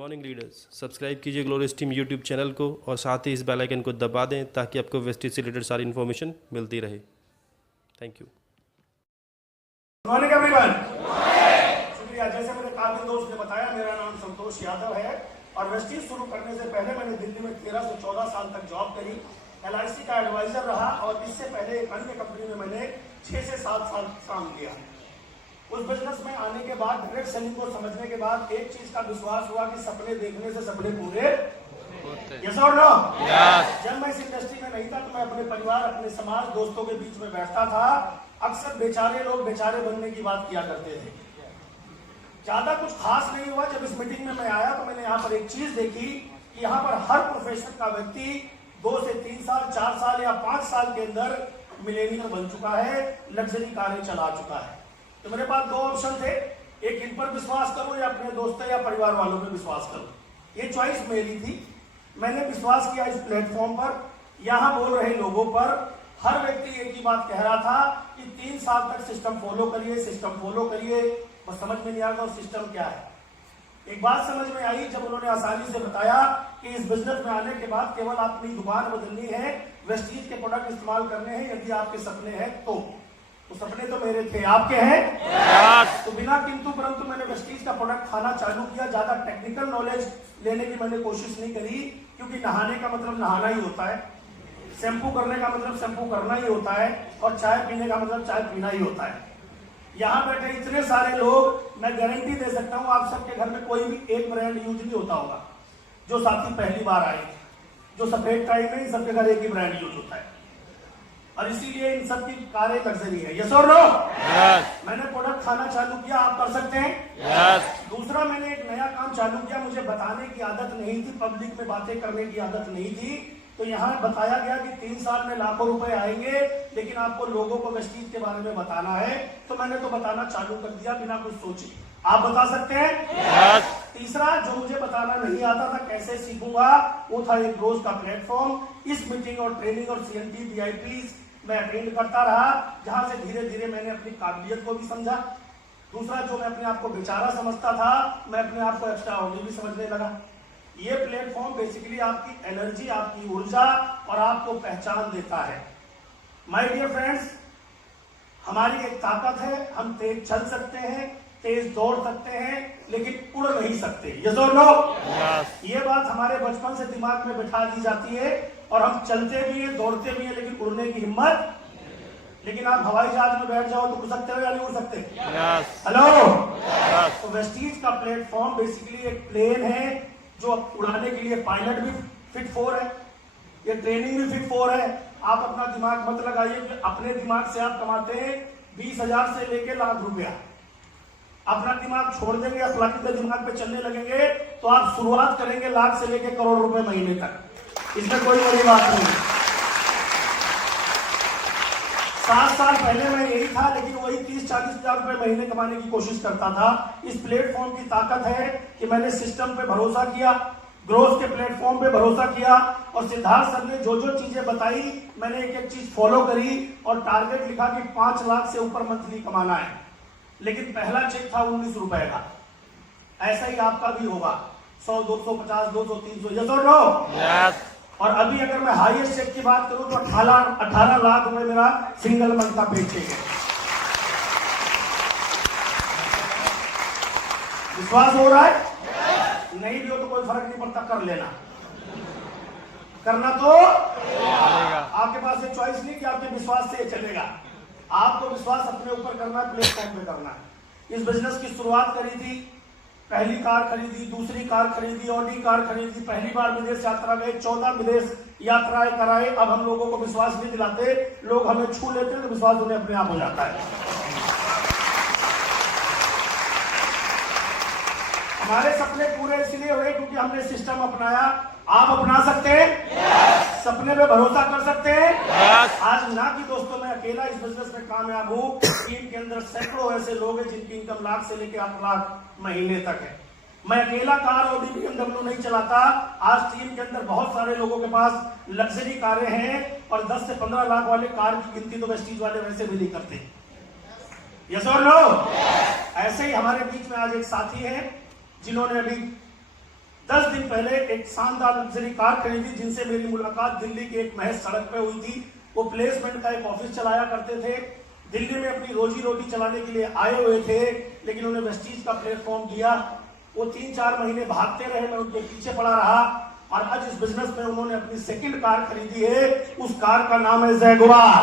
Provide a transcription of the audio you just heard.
Morning leaders, subscribe कीजिए glorious team YouTube channel को और साथ ही इस बेल आइकन को दबा दें ताकि आपको वेस्टेज से रिलेटेड सारी इन्फॉर्मेशन मिलती रहे। Thank you. Morning everyone. शुक्रिया। जैसे मेरे काबिल दोस्त ने बताया, मेरा नाम संतोष यादव है और वेस्टेज शुरू करने से पहले मैंने दिल्ली में 13 से 14 साल तक जॉब करी। LIC का एडवाइजर रहा और इससे पहले एक अन्य कंपनी में मैंने 6 से 7 साल काम किया। उस बिजनेस में आने के बाद, डायरेक्ट सेलिंग को समझने के बाद एक चीज का विश्वास हुआ कि सपने देखने से सपने पूरे यस और नो। जब मैं इस इंडस्ट्री में नहीं था तो मैं अपने परिवार, अपने समाज, दोस्तों के बीच में बैठता था। अक्सर बेचारे लोग बेचारे बनने की बात किया करते थे। ज्यादा कुछ खास नहीं हुआ। जब इस मीटिंग में मैं आया तो मैंने यहाँ पर एक चीज देखी कि यहाँ पर हर प्रोफेशन का व्यक्ति 2 से 3 साल, 4 साल या 5 साल के अंदर मिलेनियर बन चुका है, लग्जरी कारें चला चुका है। तो मेरे पास 2 ऑप्शन थे, एक इन पर विश्वास करूं या अपने दोस्तों या परिवार वालों पर विश्वास करूं। ये चॉइस मेरी थी। मैंने विश्वास किया इस प्लेटफॉर्म पर। यहाँ बोल रहे लोगों पर हर व्यक्ति एक ही बात कह रहा था कि 3 साल तक सिस्टम फॉलो करिए, सिस्टम फॉलो करिए। बस समझ में नहीं आ रहा सिस्टम क्या है। एक बात समझ में आई जब उन्होंने आसानी से बताया कि इस बिजनेस में आने के बाद केवल अपनी दुकान बदलनी है, वेस्टीज के प्रोडक्ट इस्तेमाल करने हैं यदि आपके सपने हैं तो सपने तो मेरे थे, आपके हैं। तो बिना किंतु परंतु मैंने वेस्टीज का प्रोडक्ट खाना चालू किया। ज्यादा टेक्निकल नॉलेज लेने की मैंने कोशिश नहीं करी, क्योंकि नहाने का मतलब नहाना ही होता है, शैम्पू करने का मतलब शैम्पू करना ही होता है, और चाय पीने का मतलब चाय पीना ही होता है। यहाँ बैठे इतने सारे लोग, मैं गारंटी दे सकता हूँ आप सबके घर में कोई भी एक ब्रांड यूज नहीं होता होगा। जो साथी पहली बार आए, जो सफेद टाइम में, सबके घर एक ही ब्रांड यूज होता है और इसीलिए इन सब की कारें लग्जरी है। यस और नो? मैंने प्रोडक्ट खाना चालू किया, आप कर सकते हैं। दूसरा, मैंने एक नया काम चालू किया। मुझे बताने की आदत नहीं थी, पब्लिक में बातें करने की आदत नहीं थी। तो यहाँ बताया गया कि 3 साल में लाखों रुपए आएंगे, लेकिन आपको लोगों को वेस्टीज के बारे में बताना है। तो मैंने तो बताना चालू कर दिया बिना कुछ सोचे। आप बता सकते हैं। तीसरा, जो मुझे बताना नहीं आता था, कैसे सीखूंगा, वो था एक रोज का प्लेटफॉर्म। इस मीटिंग और ट्रेनिंग और CNT VIP मैं अटेंड करता रहा, जहां से धीरे धीरे मैंने अपनी काबिलियत को भी समझा। दूसरा, जो मैं अपने आप को बेचारा समझता था, मैं अपने आप को एक्स्ट्रा ऑर्डिनरी समझने लगा। ये प्लेटफॉर्म बेसिकली आपकी एनर्जी, आपकी ऊर्जा और आपको पहचान देता है। माय डियर फ्रेंड्स, हमारी एक ताकत है, हम तेज चल सकते हैं, तेज दौड़ सकते हैं, लेकिन उड़ नहीं सकते। यस और नो? ये बात हमारे बचपन से दिमाग में बिठा दी जाती है और हम चलते भी हैं, दौड़ते भी हैं, लेकिन उड़ने की हिम्मत। लेकिन आप हवाई जहाज में बैठ जाओ तो उड़ सकते हो या नहीं उड़ सकते? हेलो। तो वेस्टीज का प्लेटफॉर्म बेसिकली एक प्लेन है जो उड़ाने के लिए पायलट भी फिट फॉर है, ये ट्रेनिंग भी फिट फॉर है। आप अपना दिमाग मत लगाइए कि अपने दिमाग से आप कमाते हैं 20,000 से लेके लाख रुपया। अपना दिमाग छोड़ देंगे या फ्लाइट पे दिमाग पे चलने लगेंगे तो आप शुरुआत करेंगे लाख से लेके करोड़ रुपए महीने तक। इसमें कोई बड़ी बात नहीं। 7 साल पहले मैं यही था, लेकिन वही 30-40 हजार रुपए महीने कमाने की कोशिश करता था। इस प्लेटफॉर्म की ताकत है कि मैंने सिस्टम पे भरोसा किया, ग्रोथ के प्लेटफॉर्म पे भरोसा किया, और सिद्धार्थ सर ने जो जो चीजें बताई मैंने एक एक चीज फॉलो करी और टारगेट लिखा कि 5 लाख से ऊपर मंथली कमाना है। लेकिन पहला चेक था 19 रुपए का। ऐसा ही आपका भी होगा, 100, 250, 200, 300। यस और नो? और अभी अगर मैं हाईएस्ट चेक की बात करूं तो 18 लाख रुपए मेरा सिंगल मंथ का पे चेक है। विश्वास हो रहा है? नहीं भी हो तो कोई फर्क नहीं पड़ता, कर लेना। करना तो आपके पास एक चॉइस नहीं कि आपके विश्वास से चलेगा। आपको विश्वास अपने ऊपर करना है, प्लेटफॉर्म पे करना है। इस बिजनेस की शुरुआत करी थी, पहली कार खरीदी, दूसरी कार खरीदी, ऑडी कार खरीदी, पहली बार विदेश यात्रा गए, 14 विदेश यात्राएं कराए। अब हम लोगों को विश्वास नहीं दिलाते, लोग हमें छू लेते हैं तो विश्वास उन्हें अपने आप हो जाता है। हमारे सपने पूरे इसलिए हुए क्योंकि हमने सिस्टम अपनाया। आप अपना सकते हैं? सपने पे भरोसा कर सकते हैं? आज ना कि दोस्तों मैं अकेला इस बिजनेस में कामयाब हूँ, टीम के अंदर सैकड़ों ऐसे लोग हैं जिनकी इनकम लाख से लेकर 8 लाख महीने तक है। मैं अकेला कार और BMW नहीं चलाता। आज टीम के अंदर बहुत सारे लोगों के पास लग्जरी कारें हैं और 10 से 15 लाख वाले कार की गिनती तो वेस्टीज वाले वैसे भी नहीं करते। यस और नो? ऐसे ही हमारे बीच में आज एक साथी है जिन्होंने अभी 10 दिन पहले एक शानदार लग्जरी कार खरीदी जिनसे मेरी मुलाकात दिल्ली की एक महज सड़क पे हुई थी। वो प्लेसमेंट का एक ऑफिस चलाया करते थे, दिल्ली में अपनी रोजी रोटी चलाने के लिए आए हुए थे, लेकिन उन्हें वेस्टीज का प्लेटफॉर्म दिया। वो 3-4 महीने भागते रहे, मैं उनके पीछे पड़ा रहा और आज इस बिजनेस में उन्होंने अपनी सेकंड कार खरीदी है। उस कार का नाम है जैगुआर।